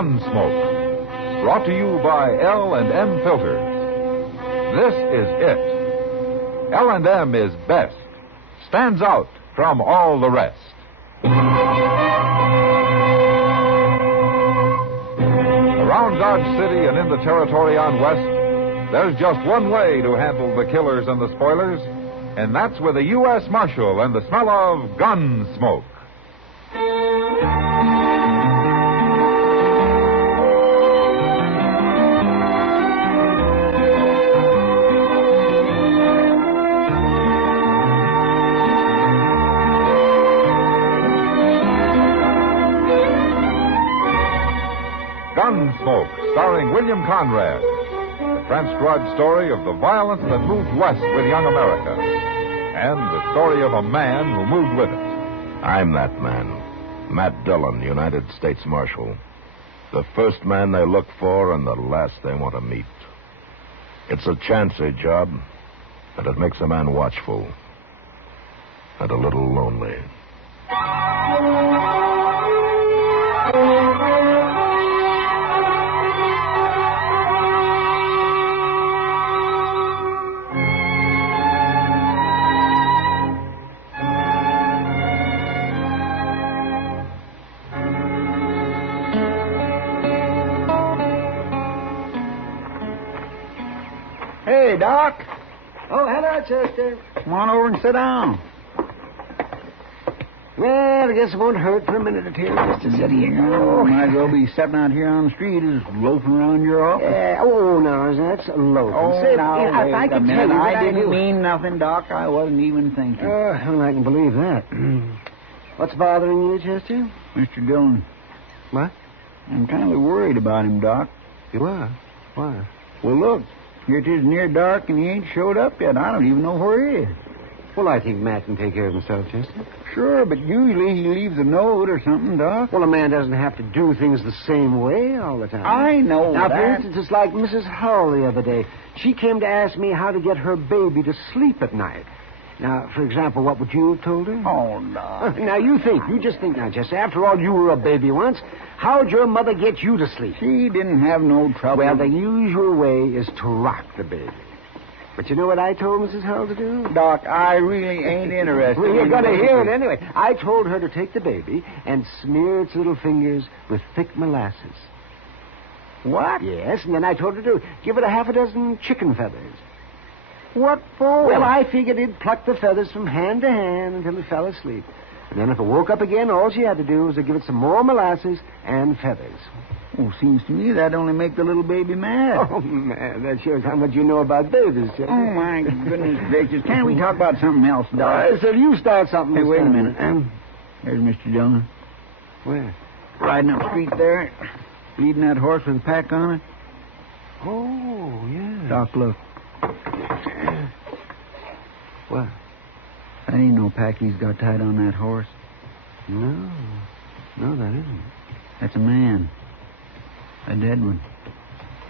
Gunsmoke, brought to you by L&M Filters. This is it. L&M is best, stands out from all the rest. Around Dodge City and in the territory on West, there's just one way to handle the killers and the spoilers, and that's with a U.S. Marshal and the smell of Gunsmoke. Gunsmoke, starring William Conrad. The transcribed story of the violence that moved west with young America. And the story of a man who moved with it. I'm that man. Matt Dillon, United States Marshal. The first man they look for and the last they want to meet. It's a chancy job, and it makes a man watchful. And a little lonely. Hey, Doc. Oh, hello, Chester. Come on over and sit down. Well, I guess it won't hurt for a minute or two just to sit here. Oh, might as well be sitting out here on the street as loafing around your office. No, that's loafing. Oh, Say, now, if I wait a could minute. tell you I what didn't mean nothing, Doc. I wasn't even thinking. Well, I can believe that. What's bothering you, Chester? Mr. Dillon. What? I'm kind of worried about him, Doc. You are? Why? Well, look. Here it is near dark and he ain't showed up yet. I don't even know where he is. Well, I think Matt can take care of himself, Chester. Sure, but usually he leaves a note or something, Doc. Well, a man doesn't have to do things the same way all the time. I know now, that. for instance, it's like Mrs. Hull the other day. She came to ask me how to get her baby to sleep at night. Now, for example, what would you have told her? Oh, Doc. Now, you just think now, Chester. After all, you were a baby once. How'd your mother get you to sleep? She didn't have no trouble. Well, the usual way is to rock the baby. But you know what I told Mrs. Hull to do? Doc, I really ain't interested. Well, you're going to hear it anyway. I told her to take the baby and smear its little fingers with thick molasses. What? Yes, and then I told her to give it a half a dozen chicken feathers. What for? Well, I figured he'd pluck the feathers from hand to hand until he fell asleep. And then if it woke up again, all she had to do was to give it some more molasses and feathers. Oh, seems to me that'd only make the little baby mad. Oh, man, that shows how much you know about babies, Chester. Oh, my goodness gracious. Can't we talk about something else, Doc? All right, so you start something. Hey, this wait a time. minute. There's Mr. Dillon. Where? Riding up the street there, leading that horse with a pack on it. Oh, yeah. Doc, look. What? That ain't no pack he's got tied on that horse. No, that isn't. That's a man. A dead one.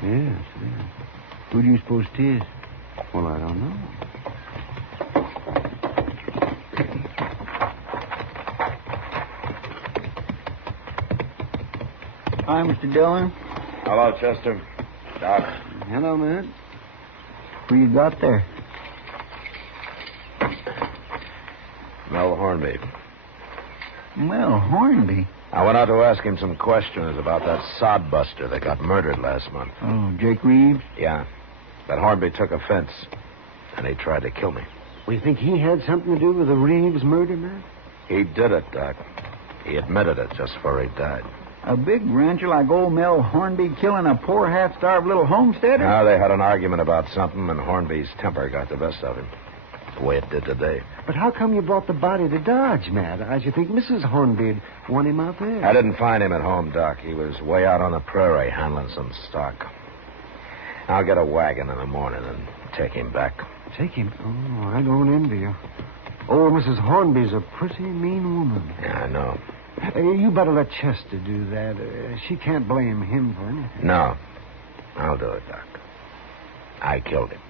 Yes, it is. Who do you suppose it is? Well, I don't know. Hi, Mr. Dillon. Hello, Chester. Doc. Hello, Matt. Who you got there? Mel Hornby. Well, Hornby. I went out to ask him some questions about that sodbuster that got murdered last month. Oh, Jake Reeves? Yeah. But Hornby took offense, and he tried to kill me. We think he had something to do with the Reeves murder, Matt? He did it, Doc. He admitted it just before he died. A big rancher like old Mel Hornby killing a poor, half-starved little homesteader? Now, they had an argument about something, and Hornby's temper got the best of him. The way it did today. But how come you brought the body to Dodge, Matt? I should think Mrs. Hornby'd want him out there. I didn't find him at home, Doc. He was way out on the prairie handling some stock. I'll get a wagon in the morning and take him back. Take him? Oh, I don't envy you. Oh, Mrs. Hornby's a pretty mean woman. Yeah, I know. You better let Chester do that. She can't blame him for anything. No. I'll do it, Doc. I killed him.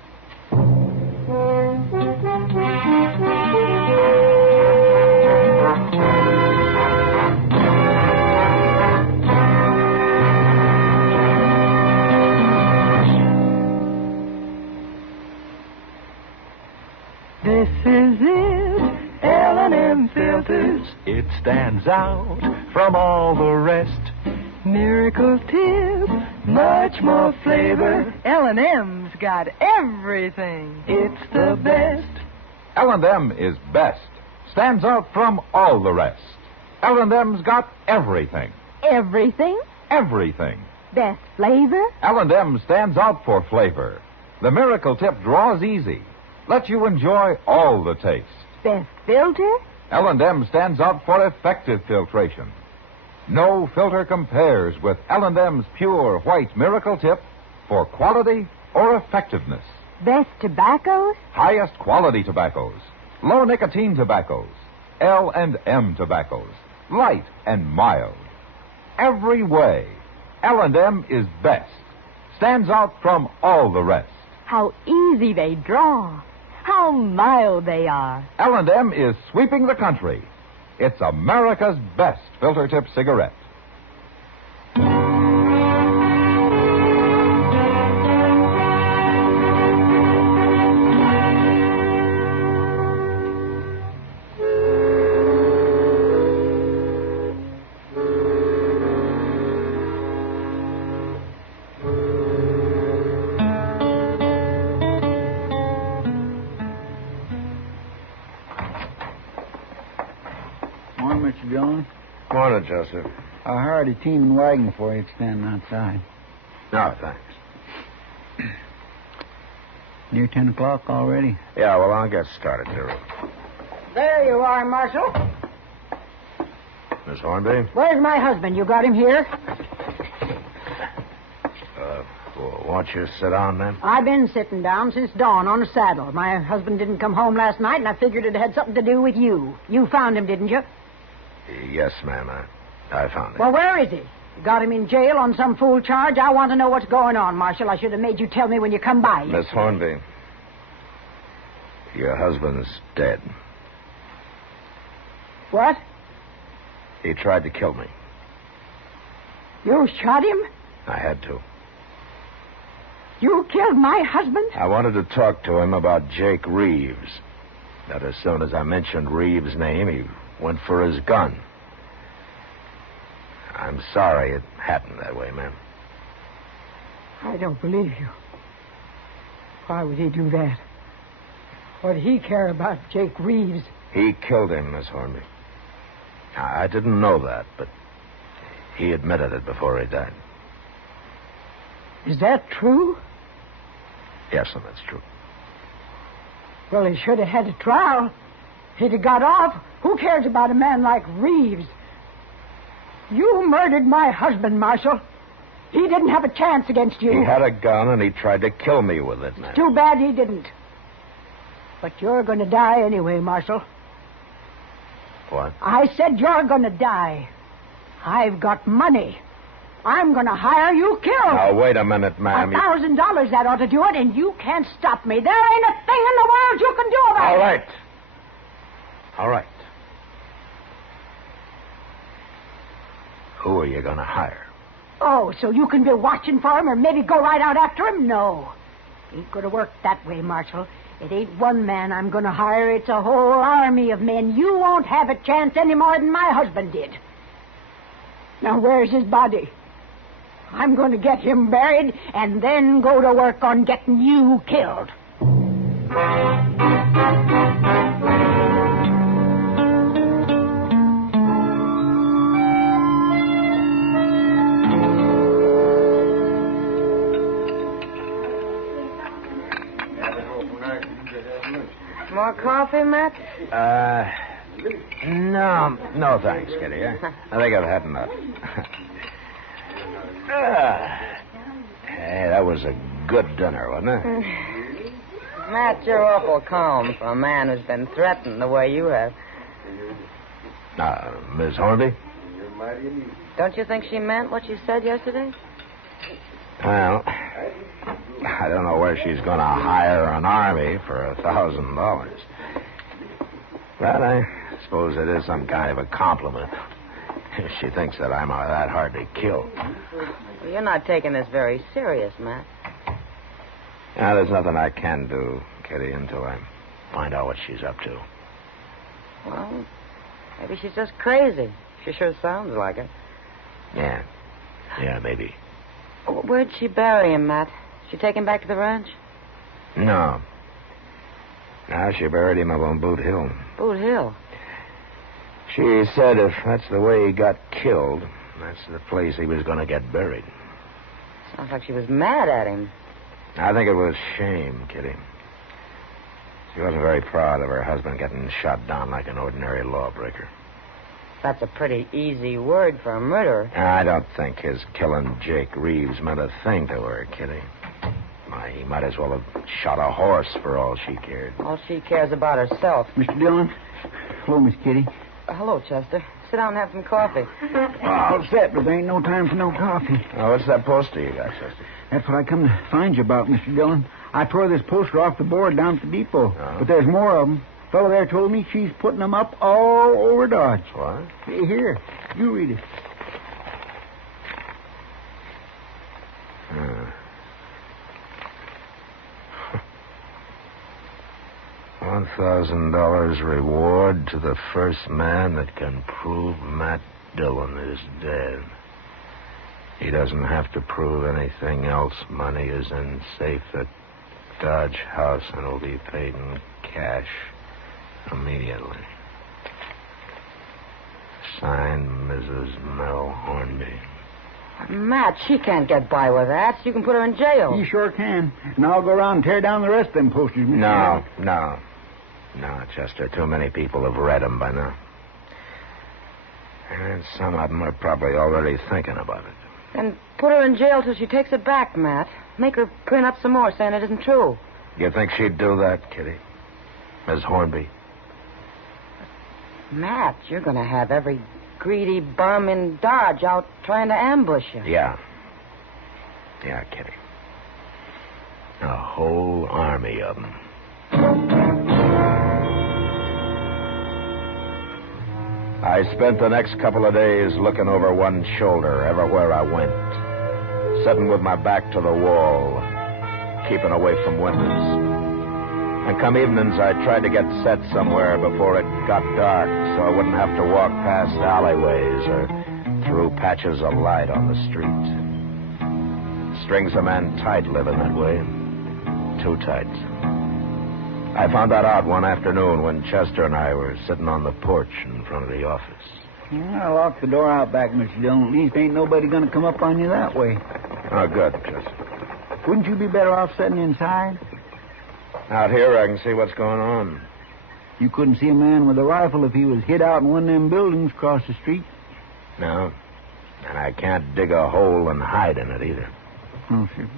stands out from all the rest. Miracle Tip, much more flavor. L&M's got everything. It's the best. L&M is best. Stands out from all the rest. L&M's got everything. Everything? Everything. Best flavor? L&M stands out for flavor. The Miracle Tip draws easy. Lets you enjoy all the taste. Best filter? L&M stands out for effective filtration. No filter compares with L&M's pure white Miracle Tip for quality or effectiveness. Best tobaccos? Highest quality tobaccos. Low nicotine tobaccos. L&M tobaccos. Light and mild. Every way, L&M is best. Stands out from all the rest. How easy they draw. How mild they are. L&M is sweeping the country. It's America's best filter tip cigarette. Morning, Mr. Dillon. Morning, Joseph. I hired a team and wagon for you. It's standing outside. No, thanks. Near 10 o'clock already? Yeah, well, I'll get started, dear. There you are, Marshal. Miss Hornby? Where's my husband? You got him here? Won't you sit down, then? I've been sitting down since dawn on a saddle. My husband didn't come home last night, and I figured it had something to do with you. You found him, didn't you? Yes, ma'am. I found him. Well, where is he? You got him in jail on some fool charge? I want to know what's going on, Marshal. I should have made you tell me when you come by. Miss Hornby, your husband's dead. What? He tried to kill me. You shot him? I had to. You killed my husband? I wanted to talk to him about Jake Reeves. But as soon as I mentioned Reeves' name, he went for his gun. I'm sorry it happened that way, ma'am. I don't believe you. Why would he do that? What did he care about Jake Reeves? He killed him, Miss Hornby. I didn't know that, but he admitted it before he died. Is that true? Yes, sir, that's true. Well, he should have had a trial. He'd have got off. Who cares about a man like Reeves? You murdered my husband, Marshal. He didn't have a chance against you. He had a gun and he tried to kill me with it, ma'am. Too bad he didn't. But you're going to die anyway, Marshal. What? I said you're going to die. I've got money. I'm going to hire you killed. Now, wait a minute, ma'am. $1,000, that ought to do it, and you can't stop me. There ain't a thing in the world you can do about it. All right. All right. Who are you going to hire? Oh, so you can be watching for him or maybe go right out after him? No. Ain't going to work that way, Marshal. It ain't one man I'm going to hire. It's a whole army of men. You won't have a chance any more than my husband did. Now, where's his body? I'm going to get him buried and then go to work on getting you killed. More coffee, Matt? No, thanks, Kitty. I think I've had enough. Hey, that was a good dinner, wasn't it? Matt, you're awful calm for a man who's been threatened the way you have. Miss Hornby? Don't you think she meant what she said yesterday? Well, I don't know where she's going to hire an army for $1,000. But I suppose it is some kind of a compliment. If she thinks that I'm that hard to kill. Well, you're not taking this very serious, Matt. Now, there's nothing I can do, Kitty, until I find out what she's up to. Well, Maybe she's just crazy. She sure sounds like it. Yeah. Yeah, maybe. Where'd she bury him, Matt? She take him back to the ranch? No. No, she buried him up on Boot Hill. Boot Hill? She said if that's the way he got killed, that's the place he was going to get buried. Sounds like she was mad at him. I think it was shame, Kitty. She wasn't very proud of her husband getting shot down like an ordinary lawbreaker. That's a pretty easy word for a murderer. I don't think his killing Jake Reeves meant a thing to her, Kitty. Why, he might as well have shot a horse for all she cared. All she cares about herself. Mr. Dillon. Hello, Miss Kitty. Hello, Chester. Sit down and have some coffee. All set, but there ain't no time for no coffee. Oh, what's that poster you got, Chester? That's what I come to find you about, Mr. Dillon. I tore this poster off the board down at the depot. Oh. But there's more of them. Fellow there told me she's putting them up all over Dodge. What? Hey, here, you read it. $1,000 reward to the first man that can prove Matt Dillon is dead. He doesn't have to prove anything else. Money is in safe at Dodge House and will be paid in cash immediately. Signed, Mrs. Mel Hornby. Matt, she can't get by with that. You can put her in jail. You sure can. And I'll go around and tear down the rest of them posters, Mr. No, Chester. Too many people have read them by now. And some of them are probably already thinking about it. And put her in jail till she takes it back, Matt. Make her print up some more saying it isn't true. You think she'd do that, Kitty? Miss Hornby? Matt, you're going to have every greedy bum in Dodge out trying to ambush you. Yeah, Kitty. A whole army of them. I spent the next couple of days looking over one shoulder everywhere I went, sitting with my back to the wall, keeping away from windows. And come evenings, I tried to get set somewhere before it got dark so I wouldn't have to walk past alleyways or through patches of light on the street. Strings a man tight living that way. Too tight. I found that out one afternoon when Chester and I were sitting on the porch in front of the office. Yeah, I locked the door out back, Mr. Dillon. At least ain't nobody going to come up on you that way. Oh, good, Chester. Wouldn't you be better off sitting inside? Out here, I can see what's going on. You couldn't see a man with a rifle if he was hid out in one of them buildings across the street. No. And I can't dig a hole and hide in it either. Oh, sure.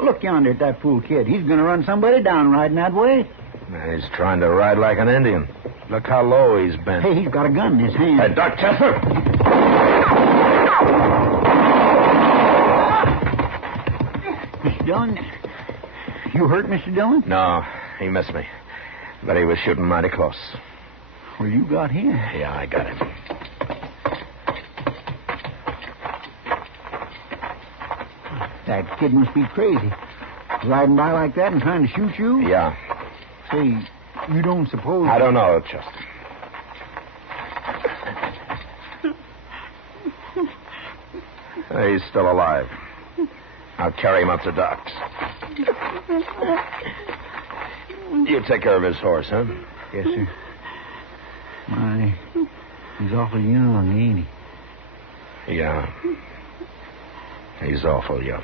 Look yonder at that fool kid. He's going to run somebody down riding that way. He's trying to ride like an Indian. Look how low he's bent. Hey, he's got a gun in his hand. Hey, Doc Chester! Mr. Dillon, you hurt Mr. Dillon? No, he missed me. But he was shooting mighty close. Well, you got him. Yeah, I got him. That kid must be crazy. Riding by like that and trying to shoot you? Yeah. Say, you don't suppose... I don't know, Chester. He's still alive. I'll carry him up to Doc's. You take care of his horse, huh? Yes, sir. My, he's awful young, ain't he? Yeah. He's awful young.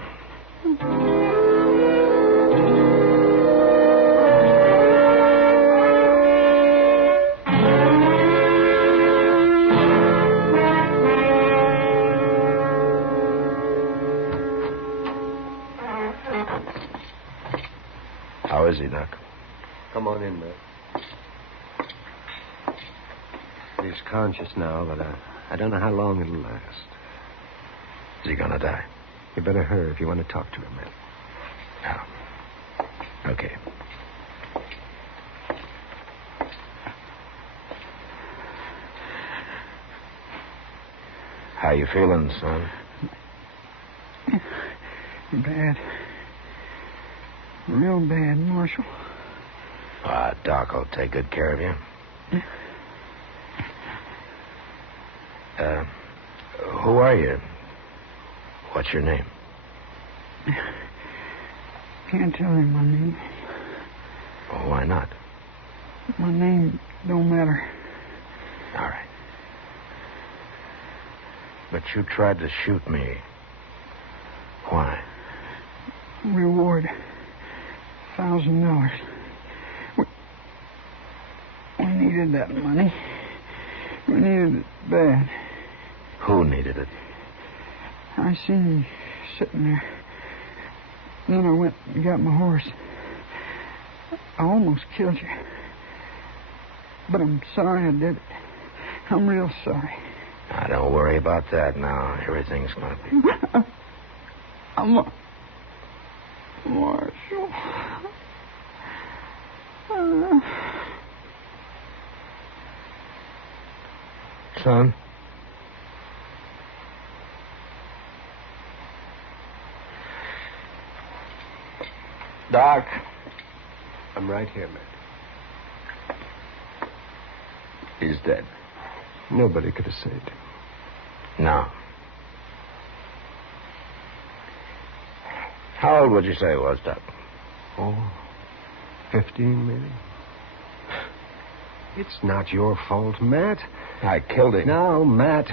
How is he, Doc? Come on in, Matt. He's conscious now, but I don't know how long it'll last. Is he gonna die? You better hurry if you want to talk to him, Matt. No. Okay. How you feeling, son? Bad. Real bad, Marshal. Doc will take good care of you. Who are you? What's your name? Can't tell you my name. Oh, why not? My name don't matter. All right. But you tried to shoot me. Why? Reward. $1,000. We needed that money. We needed it bad. Who needed it? I seen you sitting there. Then I went and got my horse. I almost killed you. But I'm sorry I did it. I'm real sorry. Now, don't worry about that now. Everything's going to be... I'm a... Marshal. Son? Doc. I'm right here, Matt. He's dead. Nobody could have saved him. No. How old would you say he was, Doc? Oh, 15, maybe. It's not your fault, Matt. I killed him. No, Matt.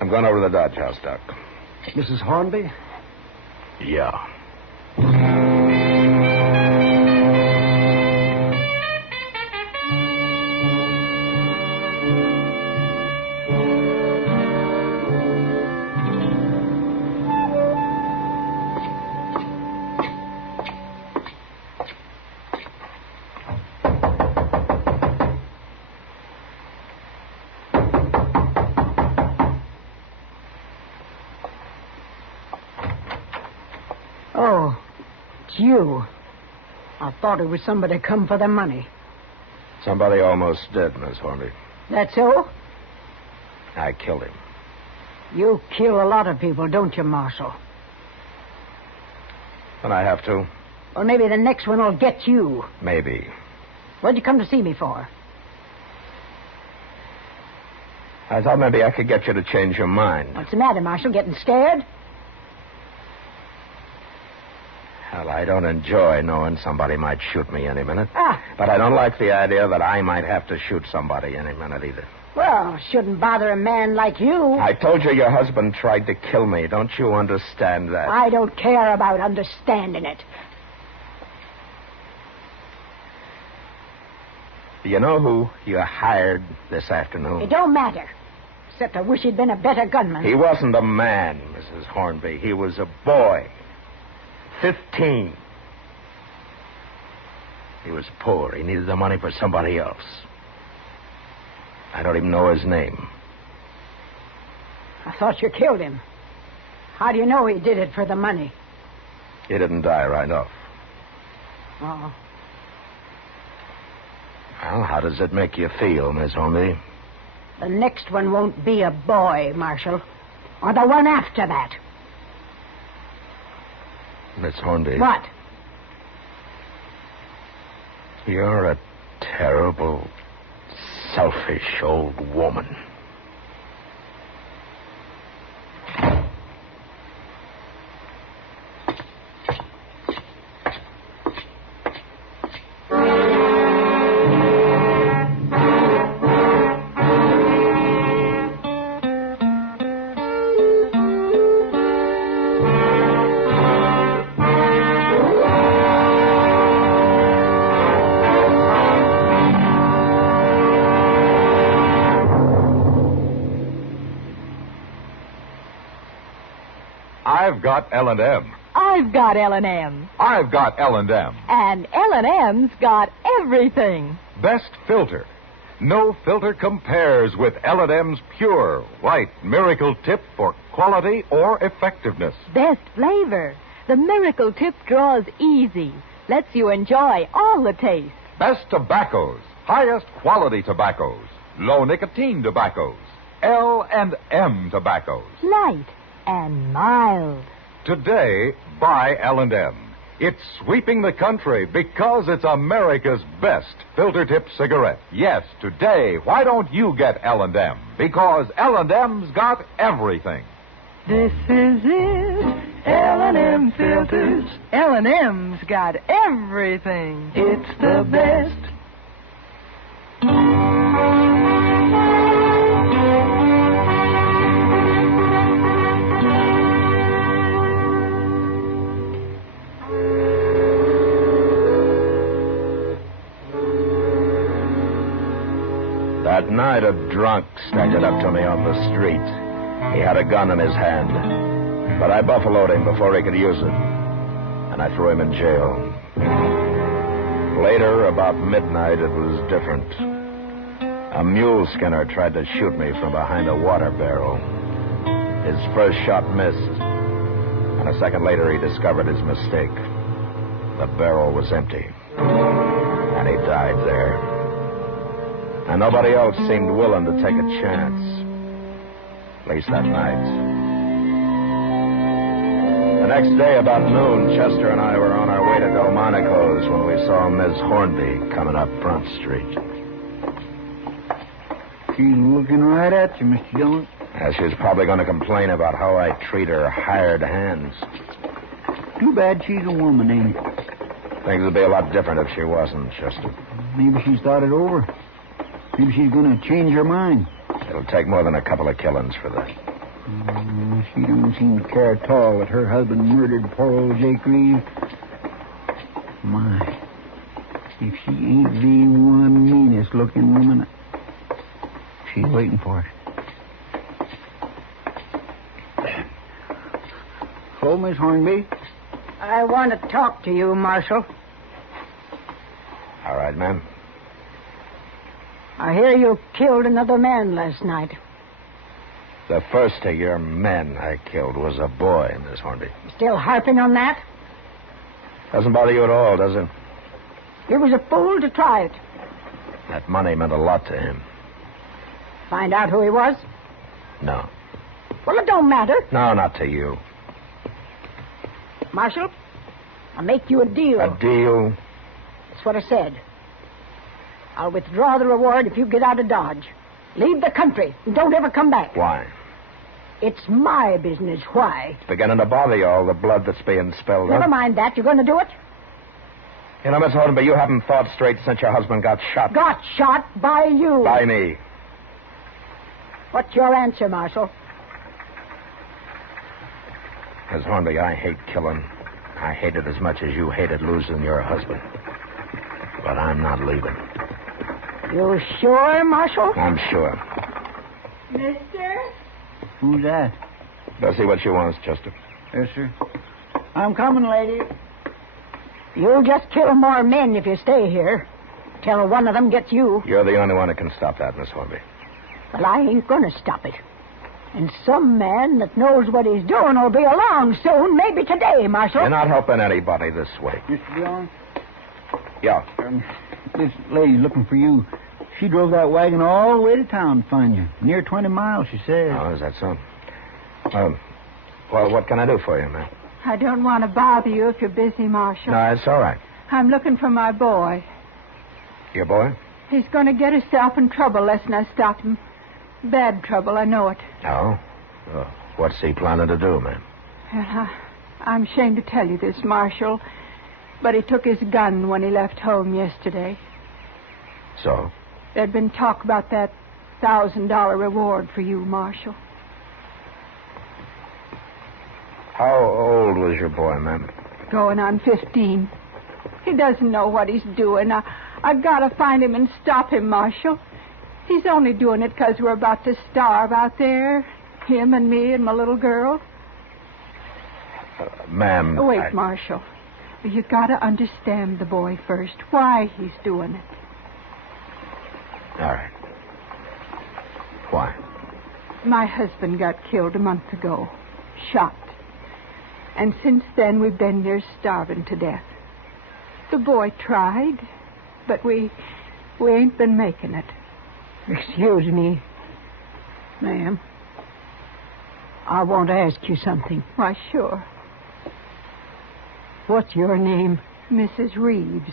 I'm going over to the Dodge House, Doc. Mrs. Hornby? Yeah. Oh, it's you. I thought it was somebody come for the money. Somebody almost dead, Miss Hornby. That's so? I killed him. You kill a lot of people, don't you, Marshal? And I have to. Well, maybe the next one will get you. Maybe. What'd you come to see me for? I thought maybe I could get you to change your mind. What's the matter, Marshal? Getting scared? Well, I don't enjoy knowing somebody might shoot me any minute. Ah. But I don't like the idea that I might have to shoot somebody any minute either. Well, shouldn't bother a man like you. I told you your husband tried to kill me. Don't you understand that? I don't care about understanding it. Do you know who you hired this afternoon? It don't matter. Except I wish he'd been a better gunman. He wasn't a man, Mrs. Hornby. He was a boy. 15. He was poor. He needed the money for somebody else. I don't even know his name. I thought you killed him. How do you know he did it for the money? He didn't die right off. Oh. Well, how does it make you feel, Miss Hornby? The next one won't be a boy, Marshal. Or the one after that. Miss Hornby. What? You're a terrible, selfish old woman. I've got L&M. I've got L&M. I've got L&M. And L&M's got everything. Best filter. No filter compares with L&M's pure, white miracle tip for quality or effectiveness. Best flavor. The Miracle Tip draws easy. Lets you enjoy all the taste. Best tobaccos. Highest quality tobaccos. Low nicotine tobaccos. L&M tobaccos. Light and mild. Today, buy L&M. It's sweeping the country because it's America's best filter-tip cigarette. Yes, today, why don't you get L&M? Because L&M's got everything. This is it. L&M filters. L&M's got everything. It's the best. That night, a drunk staggered up to me on the street. He had a gun in his hand, but I buffaloed him before he could use it, and I threw him in jail. Later, about midnight, it was different. A mule skinner tried to shoot me from behind a water barrel. His first shot missed, and a second later, he discovered his mistake. The barrel was empty, and he died there. And nobody else seemed willing to take a chance. At least that night. The next day, about noon, Chester and I were on our way to Delmonico's when we saw Miss Hornby coming up Front Street. She's looking right at you, Mr. Dillon. She was probably going to complain about how I treat her hired hands. Too bad she's a woman, ain't it? Things would be a lot different if she wasn't, Chester. Maybe she's thought it over. Maybe she's going to change her mind. It'll take more than a couple of killings for that. She don't seem to care at all that her husband murdered poor old Jake Reeves. My, if she ain't the one meanest-looking woman, she's waiting for it. Hello, Miss Hornby. I want to talk to you, Marshal. All right, ma'am. I hear you killed another man last night. The first of your men I killed was a boy, Miss Hornby. Still harping on that? Doesn't bother you at all, does it? He was a fool to try it. That money meant a lot to him. Find out who he was? No. Well, it don't matter. No, not to you. Marshal, I'll make you a deal. A deal? That's what I said. I'll withdraw the reward if you get out of Dodge. Leave the country and don't ever come back. Why? It's my business. Why? It's beginning to bother you, all the blood that's being spilled. Never mind that. You're going to do it? You know, Miss Hornby, you haven't thought straight since your husband got shot. Got shot by you. By me. What's your answer, Marshal? Miss Hornby, I hate killing. I hate it as much as you hated losing your husband. But I'm not leaving. You sure, Marshal? I'm sure. Mister? Who's that? Go see what she wants, Chester. Yes, sir. I'm coming, lady. You'll just kill more men if you stay here. Till one of them gets you. You're the only one that can stop that, Miss Hornby. Well, I ain't going to stop it. And some man that knows what he's doing will be along soon, maybe today, Marshal. You're not helping anybody this way. Mr. Dillon? Yeah. This lady's looking for you. She drove that wagon all the way to town to find you. Near 20 miles, she said. Oh, is that so? Well, what can I do for you, ma'am? I don't want to bother you if you're busy, Marshal. No, it's all right. I'm looking for my boy. Your boy? He's going to get himself in trouble lest I stop him. Bad trouble, I know it. Oh? What's he planning to do, ma'am? Well, I'm ashamed to tell you this, Marshal, but he took his gun when he left home yesterday. So? There'd been talk about that $1,000 reward for you, Marshal. How old was your boy, ma'am? Going on 15. He doesn't know what he's doing. I've got to find him and stop him, Marshal. He's only doing it because we're about to starve out there. Him and me and my little girl. Ma'am... Wait, Marshal. You got to understand the boy first. Why he's doing it. All right. Why? My husband got killed a month ago. Shot. And since then, we've been near starving to death. The boy tried, but we ain't been making it. Excuse me, ma'am. I want to ask you something. Why, sure. What's your name? Mrs. Reeves.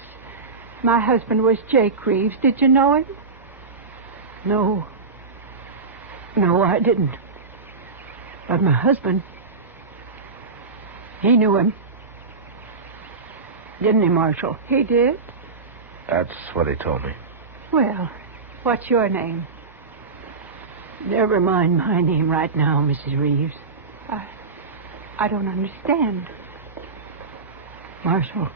My husband was Jake Reeves. Did you know him? No. No, I didn't. But my husband, he knew him. Didn't he, Marshal? He did? That's what he told me. Well, what's your name? Never mind my name right now, Mrs. Reeves. I don't understand. Marshal.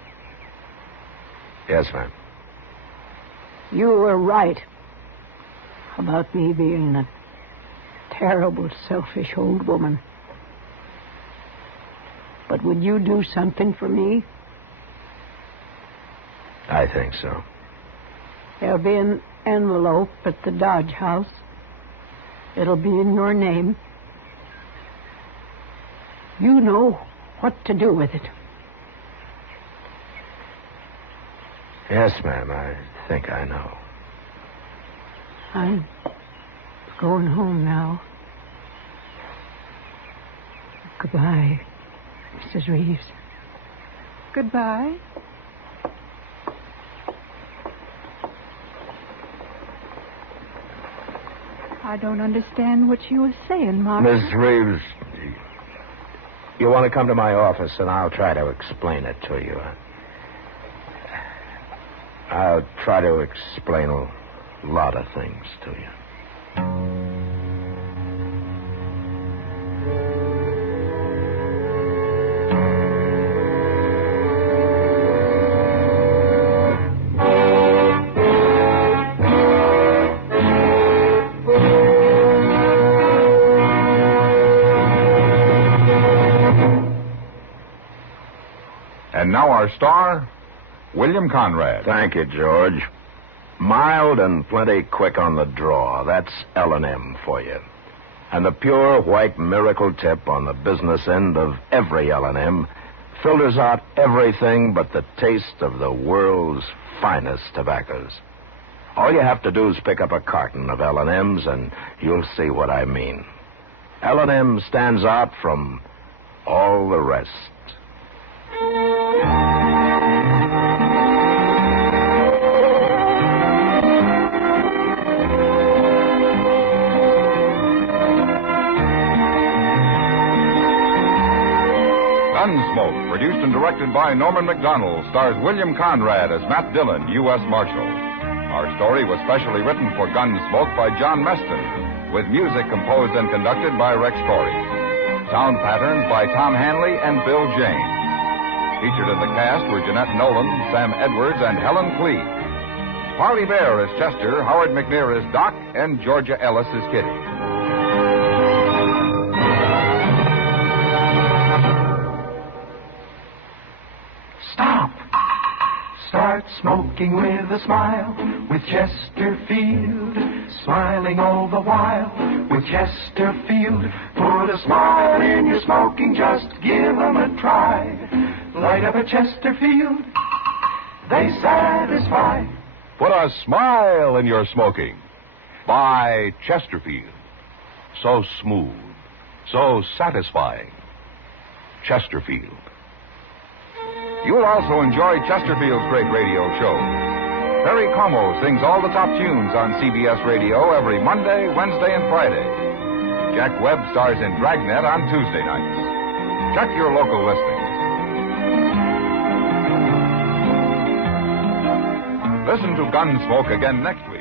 Yes, ma'am. You were right about me being a terrible, selfish old woman. But would you do something for me? I think so. There'll be an envelope at the Dodge House. It'll be in your name. You know what to do with it. Yes, ma'am, I think I know. I'm going home now. Goodbye, Mrs. Reeves. Goodbye. I don't understand what you were saying, Marshal. Miss Reeves, you want to come to my office and I'll try to explain it to you. I'll try to explain a lot of things to you. And now our star, William Conrad. Thank you, George. Mild and plenty quick on the draw. That's L&M for you. And the pure white miracle tip on the business end of every L&M filters out everything but the taste of the world's finest tobaccos. All you have to do is pick up a carton of L&Ms and you'll see what I mean. L&M stands out from all the rest. Gunsmoke, produced and directed by Norman Macdonnell, stars William Conrad as Matt Dillon, U.S. Marshal. Our story was specially written for Gunsmoke by John Meston, with music composed and conducted by Rex Corey. Sound patterns by Tom Hanley and Bill James. Featured in the cast were Jeanette Nolan, Sam Edwards, and Helen Clee. Parley Bear is Chester, Howard McNear is Doc, and Georgia Ellis is Kitty. Stop! Start smoking with a smile, with Chesterfield, smiling all the while, with Chesterfield. Put a smile in your smoking, just give 'em a try. Light up a Chesterfield, they satisfy. Put a smile in your smoking. Buy Chesterfield. So smooth, so satisfying. Chesterfield. You'll also enjoy Chesterfield's great radio show. Perry Como sings all the top tunes on CBS Radio every Monday, Wednesday, and Friday. Jack Webb stars in Dragnet on Tuesday nights. Check your local listings. Listen to Gunsmoke again next week.